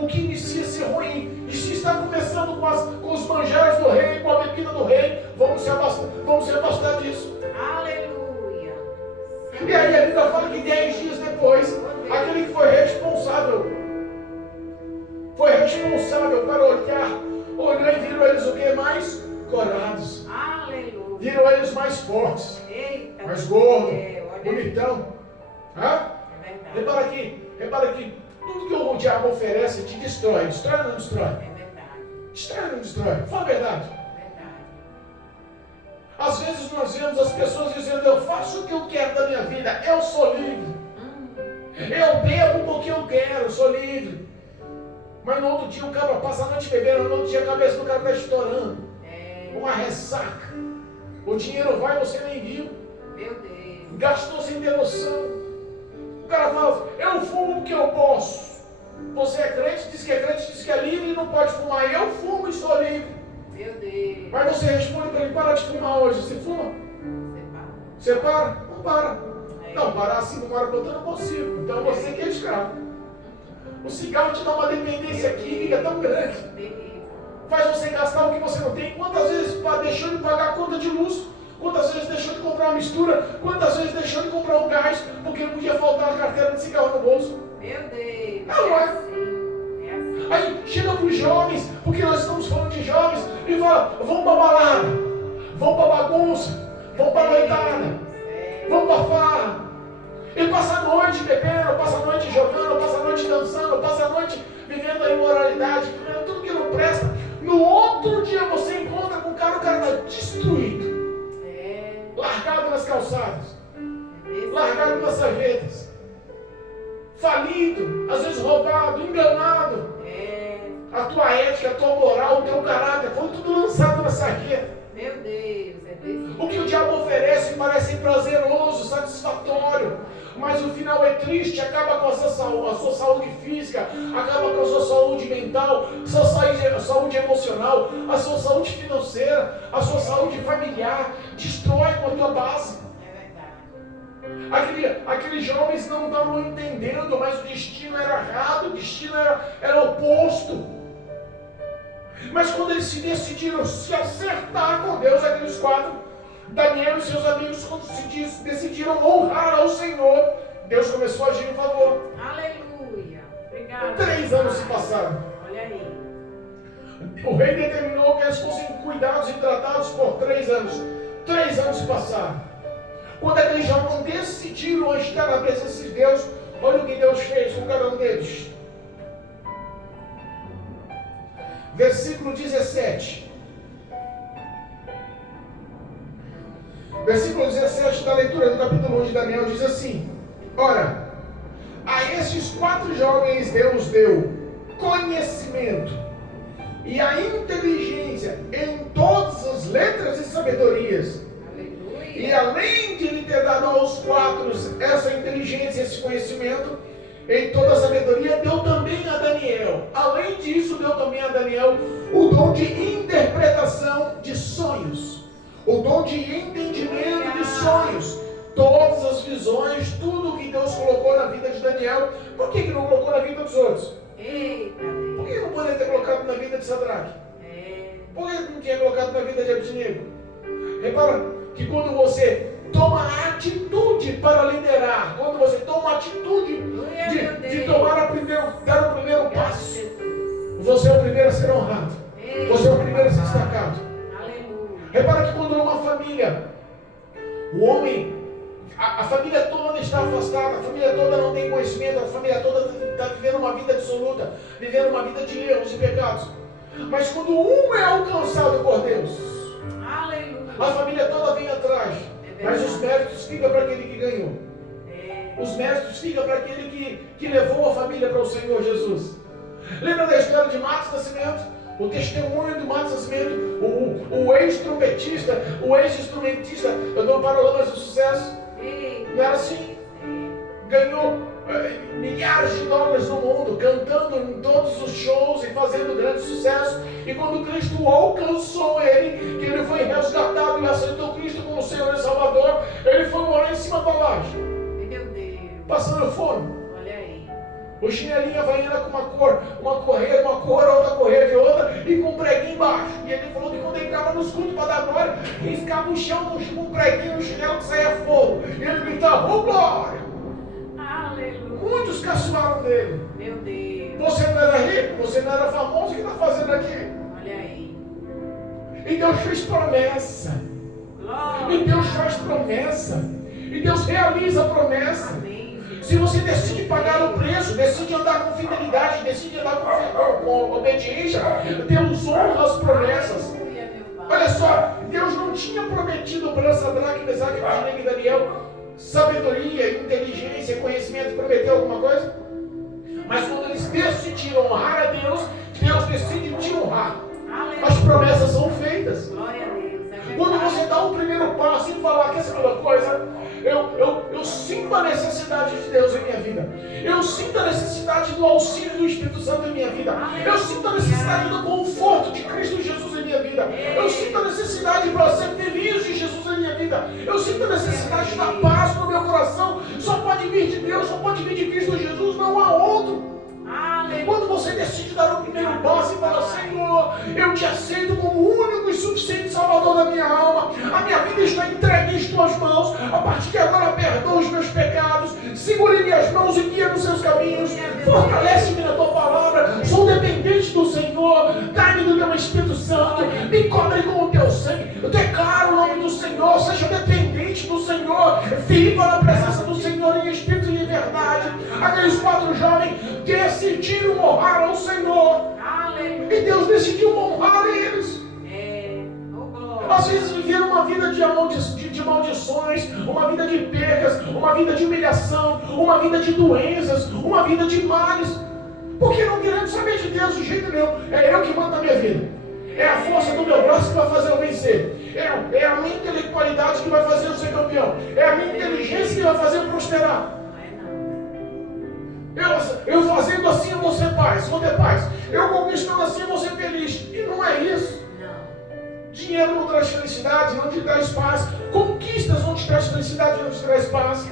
o que inicia a ser ruim. E se está começando com os manjares do rei, com a bebida do rei, vamos se afastar disso. Aleluia. E aí a Bíblia fala que 10 dias depois, aquele que foi responsável para olhou e viram eles o que? Mais corados. Aleluia. Viram eles mais fortes, Eita, mais gordos, olha. bonitão. Hã? É verdade. Repara aqui, tudo que o diabo oferece te destrói. Destrói ou não destrói? É verdade. Destrói ou não destrói? Fala a verdade. Verdade. Às vezes nós vemos as pessoas dizendo: eu faço o que eu quero da minha vida, eu sou livre. Eu bebo porque eu quero, sou livre. Mas no outro dia o cara passa a noite bebendo, no outro dia a cabeça do cara está estourando. Uma ressaca. O dinheiro vai e você nem viu. Meu Deus. Gastou sem ter noção. O cara fala: eu fumo porque eu posso. Você é crente, diz que é livre e não pode fumar. Eu fumo e sou livre. Meu Deus. Mas você responde para ele: para de fumar hoje. Você fuma? Você para? Não para. Não, parar assim com hora eu não consigo. Então você que é escravo. O cigarro te dá uma dependência química tão grande. Faz você gastar o que você não tem. Quantas vezes deixou de pagar a conta de luz? Quantas vezes deixou de comprar uma mistura? Quantas vezes deixou de comprar um gás? Porque não podia faltar a carteira de cigarro no bolso. Meu Deus. Não é? É assim. Aí chega para os jovens, porque nós estamos falando de jovens, e fala: vamos para balada, vamos para bagunça, vamos para noitada, vamos para farra. E passa a noite bebendo, passa a noite jogando, passa a noite dançando, passa a noite vivendo a imoralidade, vivendo tudo que não presta. No outro dia você encontra com o cara está destruído, largado nas calçadas, largado nas sarjetas, falido, às vezes roubado, enganado. A tua ética, a tua moral, o teu caráter, foi tudo lançado na sarjeta. Meu Deus, é desse. O que o diabo oferece parece prazeroso, satisfatório, mas o final é triste, acaba com a sua saúde física, acaba com a sua saúde mental, a sua saúde emocional, a sua saúde financeira, a sua saúde familiar, destrói com a tua base. É verdade. Aqueles jovens não estavam entendendo, mas o destino era errado, o destino era oposto. Mas quando eles se decidiram se acertar com Deus, aqueles 4, Daniel e seus amigos, quando se decidiram honrar ao Senhor, Deus começou a agir em favor. Aleluia. Obrigado. 3 anos se passaram. Olha aí. O rei determinou que eles fossem cuidados e tratados por 3 anos. 3 anos se passaram. Quando aqueles jovens decidiram estar na presença de Deus, olha o que Deus fez com cada um deles. Versículo 17. Versículo 17 da leitura do capítulo 1 de Daniel diz assim: ora, a estes 4 jovens Deus deu conhecimento e a inteligência em todas as letras e sabedorias. Aleluia. E além de lhe ter dado aos 4 essa inteligência, esse conhecimento em toda a sabedoria, deu também a Daniel. Além disso, deu também a Daniel o dom de interpretação de sonhos, o dom de entendimento de sonhos. todas as visões, tudo que Deus colocou na vida de Daniel. Por que não colocou na vida dos outros? Eita, Por que não poderia ter colocado na vida de Sadraque? Por que não tinha colocado na vida de Abednego? Repara que quando você toma atitude para liderar, quando você toma atitude de dar o primeiro passo, você é o primeiro a ser honrado. Você é o primeiro a ser destacado. Repara que quando numa família, o homem, a família toda está afastada, a família toda não tem conhecimento, a família toda está vivendo uma vida dissoluta, vivendo uma vida de erros e pecados. Mas quando um é alcançado por Deus, a família toda vem atrás. Mas os méritos ficam para aquele que ganhou. Os méritos ficam para aquele que levou a família para o Senhor Jesus. Lembra da história de Marcos Nascimento? O testemunho de Marcos Nascimento, o ex-trompetista, o ex-instrumentista do Paralamas do Sucesso. E era assim, ganhou milhares de dólares no mundo, cantando em todos os shows e fazendo grande sucesso. E quando Cristo alcançou ele, que ele foi resgatado e aceitou Cristo como Senhor e Salvador, ele foi morar em cima da laje, passando fome. Olha aí. O chinelinho havaiana com uma correia de uma cor, outra correia de outra, e com um preguinho embaixo. E ele falou que quando ele entrava nos cultos para dar glória, ele ficava no chão com um preguinho no chinelo que saía fogo. E ele gritava, ô glória! Aleluia. Muitos caçoaram dele. Meu Deus. Você não era rico, você não era famoso, o que está fazendo aqui? Olha aí. E Deus fez promessa. Glória. E Deus faz promessa. E Deus realiza a promessa. Amém. Se você decide pagar o preço, decide andar com fidelidade, decide andar com obediência, Deus honra as promessas. Aleluia, meu Pai. Olha só, Deus não tinha prometido para Sadraque, Mesaque, Abednego e Daniel sabedoria, inteligência, conhecimento, prometeu alguma coisa? Mas quando eles decidiram honrar a Deus, Deus decide te honrar. Aleluia. As promessas são feitas. Glória a Deus. É verdade. Quando você dá o primeiro passo e falar, quer saber uma coisa? Eu sinto a necessidade de Deus em minha vida. Eu sinto a necessidade do auxílio do Espírito Santo em minha vida. Eu sinto a necessidade do conforto de Cristo Jesus em minha vida. Eu sinto a necessidade para ser feliz de Jesus em minha vida. Eu sinto a necessidade da paz no meu coração. Só pode vir de Deus, só pode vir de Cristo Jesus, não há outro. Aleluia. Quando você decide dar o primeiro passo e falar, Senhor, eu te aceito como o único e suficiente Salvador da minha alma, a minha vida está entregue em tuas mãos, a partir de agora perdoa os meus pecados, segura em minhas mãos e guia nos seus caminhos, fortalece-me na tua palavra, sou dependente do Senhor, dá-me do teu Espírito Santo, me cobre com o teu sangue, eu declaro o nome do Senhor, seja dependente do Senhor, viva na presença do Senhor em espírito e em verdade. Aqueles 4 jovens decidiram honrar ao Senhor. Aleluia. E Deus decidiu honrar eles. Glória. Às vezes viveram uma vida de maldições, uma vida de percas, uma vida de humilhação, uma vida de doenças, uma vida de males. Porque não queremos saber de Deus de jeito nenhum. É eu que mando na minha vida. É a força do meu braço que vai fazer eu vencer. É a minha intelectualidade que vai fazer eu ser campeão. É a minha inteligência que vai fazer eu prosperar. Eu fazendo assim eu vou ser paz, vou ter paz. Eu conquistando assim eu vou ser feliz. E não é isso. Não. Dinheiro não traz felicidade, não te traz paz. Conquistas não te traz felicidade, não te traz paz.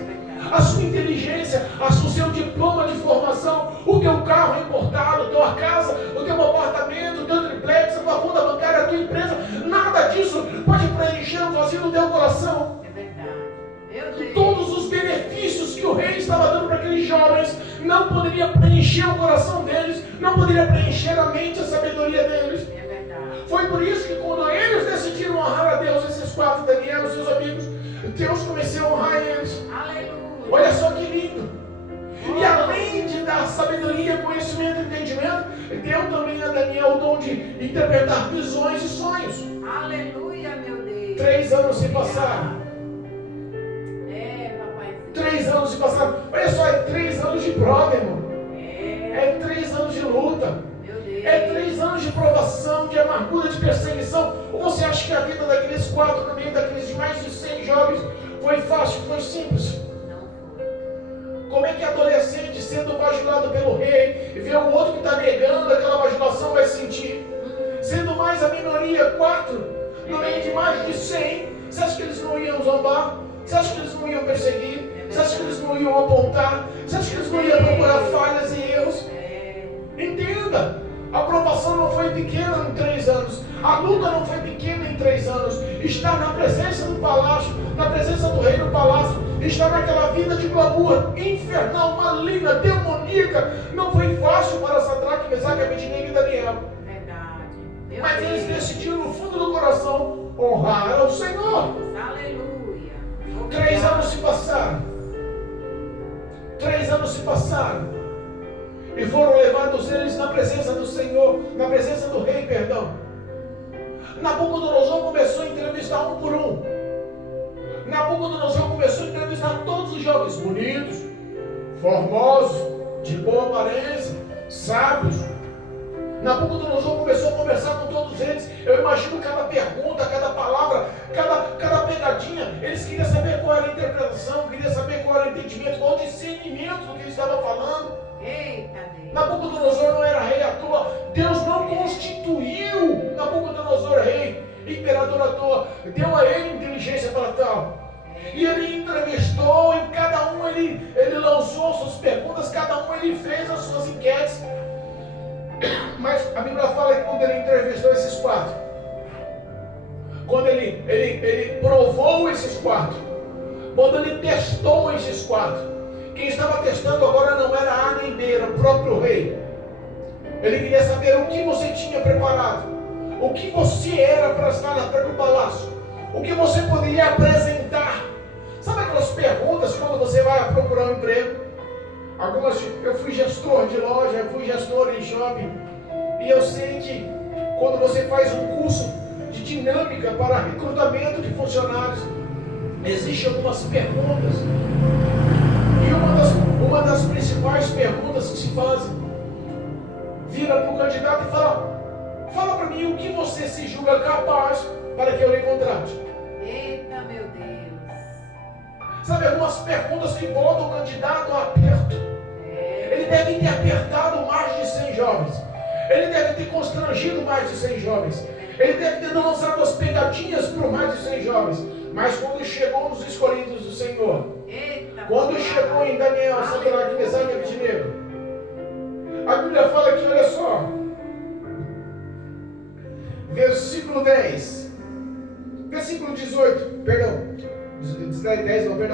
A sua inteligência, o seu diploma de formação, o teu carro importado, a tua casa, o teu apartamento, o teu triplex, a tua conta bancária, a tua empresa, nada disso pode preencher o vazio do teu coração. É verdade. Meu Deus. Todos os benefícios que o rei estava dando para aqueles jovens não poderia preencher o coração deles, não poderia preencher a mente, a sabedoria deles. É verdade. Foi por isso que quando eles decidiram honrar a Deus, esses 4, Daniel e seus amigos, Deus começou a honrar eles. Aleluia. Olha só que lindo. E além de dar sabedoria, conhecimento e entendimento, deu também a Daniel o dom de interpretar visões e sonhos. Aleluia, meu Deus. 3 anos se passaram. Papai. 3 anos se passaram. Olha só, é 3 anos de prova, irmão. É, É 3 anos de luta. meu Deus. É 3 anos de provação, de amargura, de perseguição. Ou você acha que a vida daqueles 4, no meio daqueles mais de 100 jovens, foi fácil, foi simples? Não foi. Como é que adolescente, sendo bajulado pelo rei, e vê o outro que está negando aquela bajulação, vai sentir? Sendo mais a minoria, 4, no meio de mais de 100, você acha que eles não iam zombar? Você acha que eles não iam perseguir? Você acha que eles não iam apontar? Você acha que eles não iam procurar falhas e erros? Entenda, a aprovação não foi pequena em 3 anos. A luta não foi pequena em 3 anos. Estar na presença do palácio, na presença do rei no palácio, estar naquela vida de glamour infernal, maligna, demoníaca, não foi fácil para Sadraque, Mesaque, Abednego e Daniel. Verdade. Mas eles decidiram no fundo do coração honrar ao Senhor. Aleluia. 3 anos se passaram. 3 anos se passaram. E foram levados eles na presença do Senhor, na presença do rei, perdão. Nabucodonosor começou a entrevistar um por um. Nabucodonosor começou a entrevistar todos os jovens bonitos, formosos, de boa aparência, sábios. Nabucodonosor começou a conversar com todos eles. Eu imagino cada pergunta, cada palavra, cada pegadinha. Eles queriam saber qual era a interpretação, queriam saber qual era o entendimento, qual o discernimento do que ele estava falando. Eita Deus. Nabucodonosor não era rei à toa. Deus não constituiu Nabucodonosor rei, imperador à toa. Deu a ele inteligência para tal. E ele entrevistou, e cada um ele lançou suas perguntas, cada um ele fez as suas enquetes. Mas a Bíblia fala que quando ele entrevistou esses 4, quando ele provou esses 4, quando ele testou esses 4, quem estava testando agora não era A nem B, era o próprio rei. Ele queria saber o que você tinha preparado, o que você era para estar na frente do palácio, o que você poderia apresentar. Sabe aquelas perguntas quando você vai procurar um emprego? Algumas, eu fui gestor de loja, eu fui gestor em shopping, e eu sei que quando você faz um curso de dinâmica para recrutamento de funcionários, existem algumas perguntas. E uma das principais perguntas que se fazem, vira para o candidato e fala para mim o que você se julga capaz para que eu lhe contrate. Eita, meu Deus. Sabe, algumas perguntas que botam o candidato a aperto. Ele deve ter apertado mais de 100 jovens. Ele deve ter constrangido mais de 100 jovens. Ele deve ter lançado as pegadinhas por mais de 100 jovens. Mas quando chegou nos escolhidos do Senhor, quando chegou em Daniel, Sadraque, Mesaque e Abednego, a Bíblia fala aqui, olha só, versículo 10, versículo 18,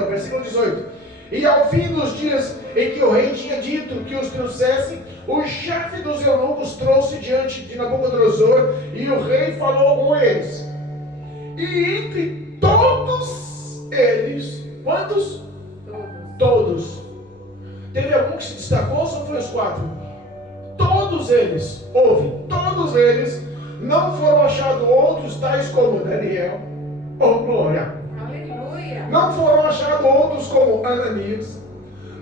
versículo 18. E ao fim dos dias em que o rei tinha dito que os trouxessem, o chefe dos eunucos trouxe diante de Nabucodonosor, e o rei falou com eles. E entre todos eles, quantos? Todos. Teve algum que se destacou ou só foi os 4? Todos eles, todos eles, não foram achados outros tais como Daniel, glória. Não foram achados outros como Ananias,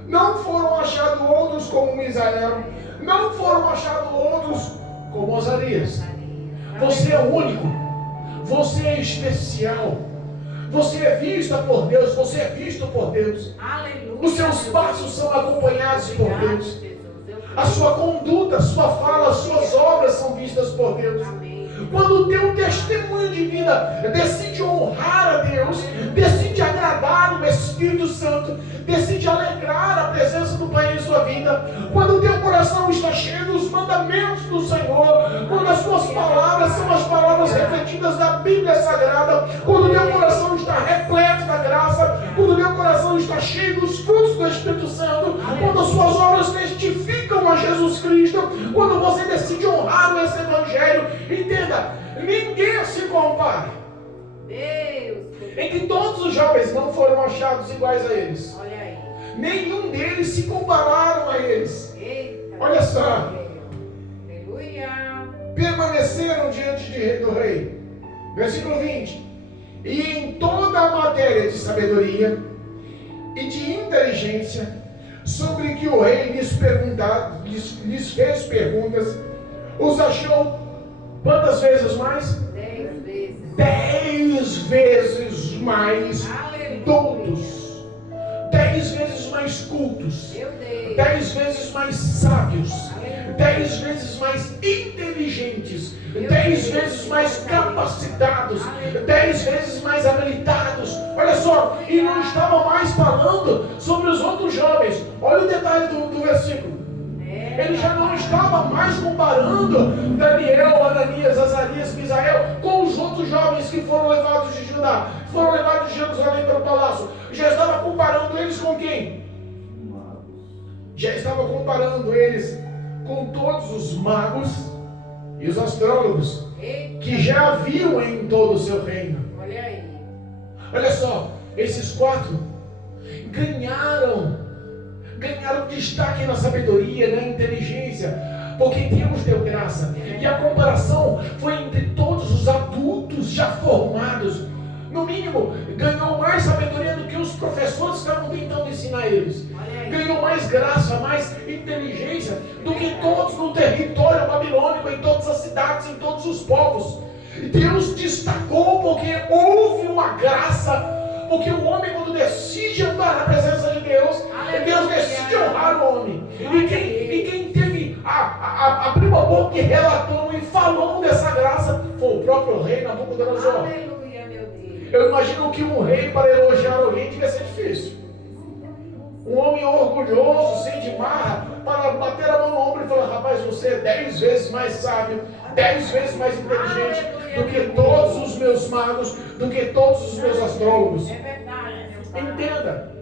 não foram achados outros como Misael, não foram achados outros como Azarias. Você é único, você é especial, você é vista por Deus, você é visto por Deus. Os seus passos são acompanhados por Deus. A sua conduta, a sua fala, as suas obras são vistas por Deus. Quando o teu testemunho de vida decide honrar a Deus, decide agradar o Espírito Santo, decide alegrar a presença do Pai em sua vida, quando o teu coração está cheio dos mandamentos do Senhor, quando as suas palavras são as palavras refletidas da Bíblia Sagrada, quando o teu coração está repleto da graça, quando o teu coração está cheio dos frutos do Espírito Santo, quando as suas obras testificam a Jesus Cristo, quando você decide honrar esse Evangelho, entenda, ninguém se compara. Entre todos os jovens não foram achados iguais a eles. Olha aí. Nenhum deles se compararam a eles. Eita. Olha só. Aleluia. Permaneceram diante do rei. Versículo 20. E em toda a matéria de sabedoria e de inteligência, sobre que o rei lhes fez perguntas, os achou quantas vezes mais? 10 vezes. 10 vezes mais Aleluia. doutos. 10 vezes mais mais cultos, Meu Deus. 10 vezes mais sábios, 10 vezes mais inteligentes, 10 vezes mais capacitados, 10 vezes mais habilitados. Olha só, e não estava mais falando sobre os outros jovens. Olha o detalhe do versículo. Ele já não estava mais comparando Daniel, Ananias, Azarias, Misael com os outros jovens que foram levados de Judá, foram levados de Jerusalém para o palácio. Já estava comparando eles com quem? Já estava comparando eles com todos os magos e os astrólogos que já haviam em todo o seu reino. Olha aí. Olha só, esses 4 ganharam destaque na sabedoria, na inteligência, porque Deus deu graça. E a comparação foi entre todos os adultos já formados. No mínimo, ganhou mais sabedoria do que os professores estavam tentando ensinar eles. Ganhou mais graça, mais inteligência do que todos no território babilônico, em todas as cidades, em todos os povos. Deus destacou porque houve uma graça. Porque o homem, quando decide andar na presença de Deus, Deus decide honrar o homem. E quem teve abriu a boca e relatou e falou dessa graça foi o próprio rei Nabucodonosor. Aleluia, meu Deus. Eu imagino que um rei, para elogiar alguém, devia ser difícil. Um homem orgulhoso, sem de marra, para bater a mão no ombro e falar: rapaz, você é 10 vezes mais sábio, 10 vezes mais inteligente do que todos os meus magos, do que todos os meus astrólogos. É verdade, meu Pai. Entenda,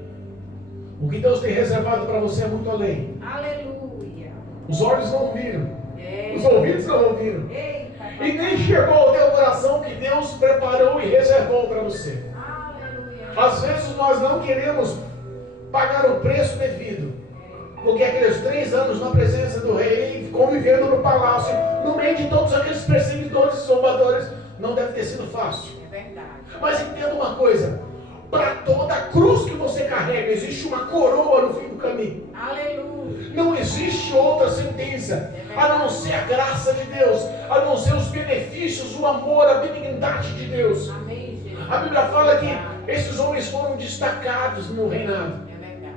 o que Deus tem reservado para você é muito além. Aleluia. Os olhos não viram, É. os ouvidos não ouviram, Eita, e nem chegou ao teu coração que Deus preparou e reservou para você. aleluia. Às vezes nós não queremos pagar o preço devido, porque aqueles 3 anos na presença do rei, convivendo no palácio, no meio de todos aqueles perseguidores e zombadores, não deve ter sido fácil. É verdade. Mas entenda uma coisa: para toda a cruz que você carrega, existe uma coroa no fim do caminho. Aleluia. Não existe outra sentença, a não ser a graça de Deus, a não ser os benefícios, o amor, a benignidade de Deus. Amém, Jesus. A Bíblia fala que esses homens foram destacados no reinado. É verdade.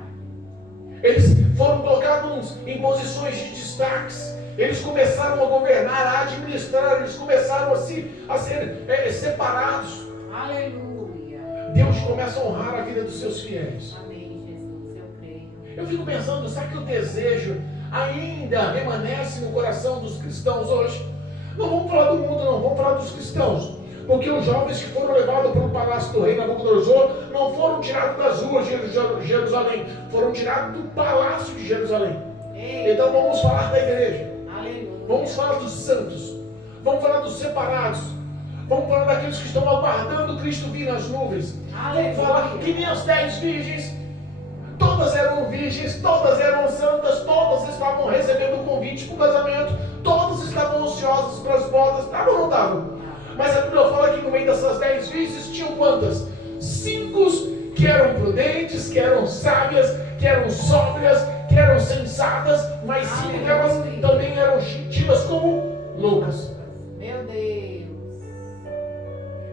Eles foram colocados em posições de destaques. Eles começaram a governar, a administrar. Eles começaram a ser separados. Aleluia. Deus começa a honrar a vida dos seus fiéis. Amém, Jesus. Eu creio. Eu fico pensando, será que o desejo ainda permanece no coração dos cristãos hoje? Não vamos falar do mundo, não. Vamos falar dos cristãos. Porque os jovens que foram levados para o palácio do rei Nabucodonosor não foram tirados das ruas de Jerusalém, foram tirados do palácio de Jerusalém. Então vamos falar da igreja, Aleluia. vamos falar dos santos, vamos falar dos separados, vamos falar daqueles que estão aguardando Cristo vir nas nuvens. Vamos falar que nem as 10 virgens, todas eram virgens, todas eram santas, todas estavam recebendo o convite para o casamento, todas estavam ansiosas para as bodas, estavam ou não estavam? Mas a Bíblia fala que no meio dessas 10 virgens tinham quantas? 5 que eram prudentes, que eram sábias, que eram sóbrias, que eram sensatas, mas 5 delas também eram tidas como loucas. Meu Deus.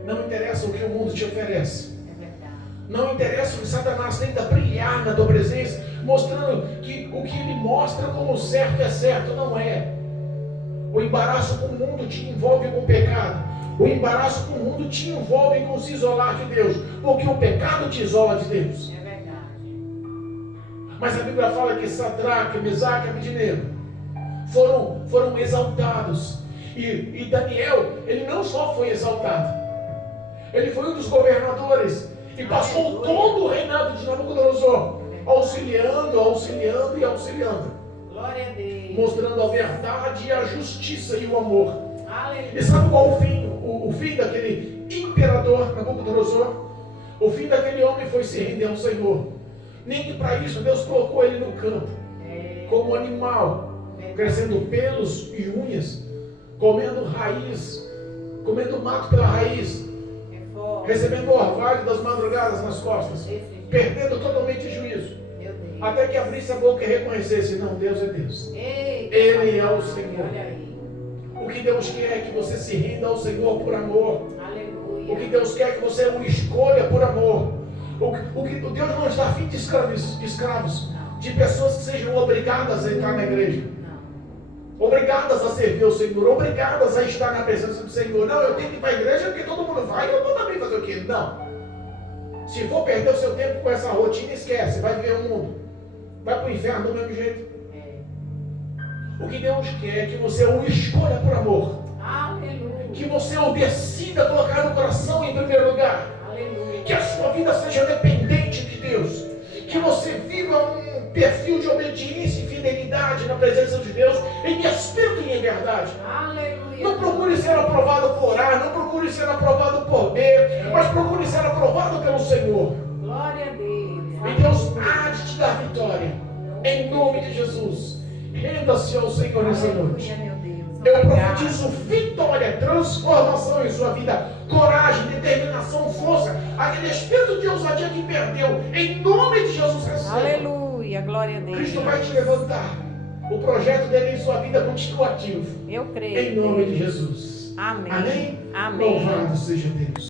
Não interessa o que o mundo te oferece. É verdade. Não interessa o que Satanás tenta brilhar na tua presença, mostrando que o que ele mostra como certo é certo, não é. O embaraço com o mundo te envolve com o pecado. O embaraço com o mundo te envolve com se isolar de Deus, porque o pecado te isola de Deus. É verdade. Mas a Bíblia fala que Sadraque, Mesaque e Abednego foram exaltados. E Daniel, ele não só foi exaltado, ele foi um dos governadores e passou todo o reinado de Nabucodonosor, auxiliando e auxiliando, Glória a Deus. mostrando a verdade e a justiça e o amor. Aleluia. E sabe qual o fim daquele imperador Nabucodonosor? O fim daquele homem foi se render ao Senhor. Nem que para isso Deus colocou ele no campo, como animal, crescendo pelos e unhas, comendo raiz, comendo mato pela raiz, recebendo o orvalho das madrugadas nas costas, perdendo totalmente o juízo, até que abrisse a boca e reconhecesse: não, Deus é Deus, Ele é o Senhor. Olha aí. O que Deus quer é que você se renda ao Senhor por amor. Aleluia. O que Deus quer é que você o escolha por amor. O Deus não está afim de escravos, de pessoas que sejam obrigadas a entrar na igreja, obrigadas a servir o Senhor, obrigadas a estar na presença do Senhor. Não, eu tenho que ir para a igreja porque todo mundo vai, eu vou também fazer o quê? Não. Se for perder o seu tempo com essa rotina, esquece, vai viver o mundo. Vai para o inferno do mesmo jeito. O que Deus quer é que você o escolha por amor. Aleluia. Que você o decida colocar no coração em primeiro lugar. Aleluia. Que a sua vida seja dependente de Deus. Que você viva um perfil de obediência e fidelidade na presença de Deus, em espírito e em verdade. Aleluia. Não procure ser aprovado por A, não procure ser aprovado por B, mas procure ser aprovado pelo Senhor. Glória a Deus. E Deus há de te dar vitória. Em nome de Jesus. Renda-se ao Senhor nessa noite. Aleluia, meu Deus. Eu Obrigado. profetizo vitória, transformação em sua vida, coragem, determinação, força, aquele espírito de ousadia que perdeu, em nome de Jesus Cristo. Aleluia. Glória a Deus. Cristo vai te levantar. O projeto dele em sua vida continua ativo. Eu creio. Em nome de Jesus. Amém. Amém? Amém. Louvado seja Deus.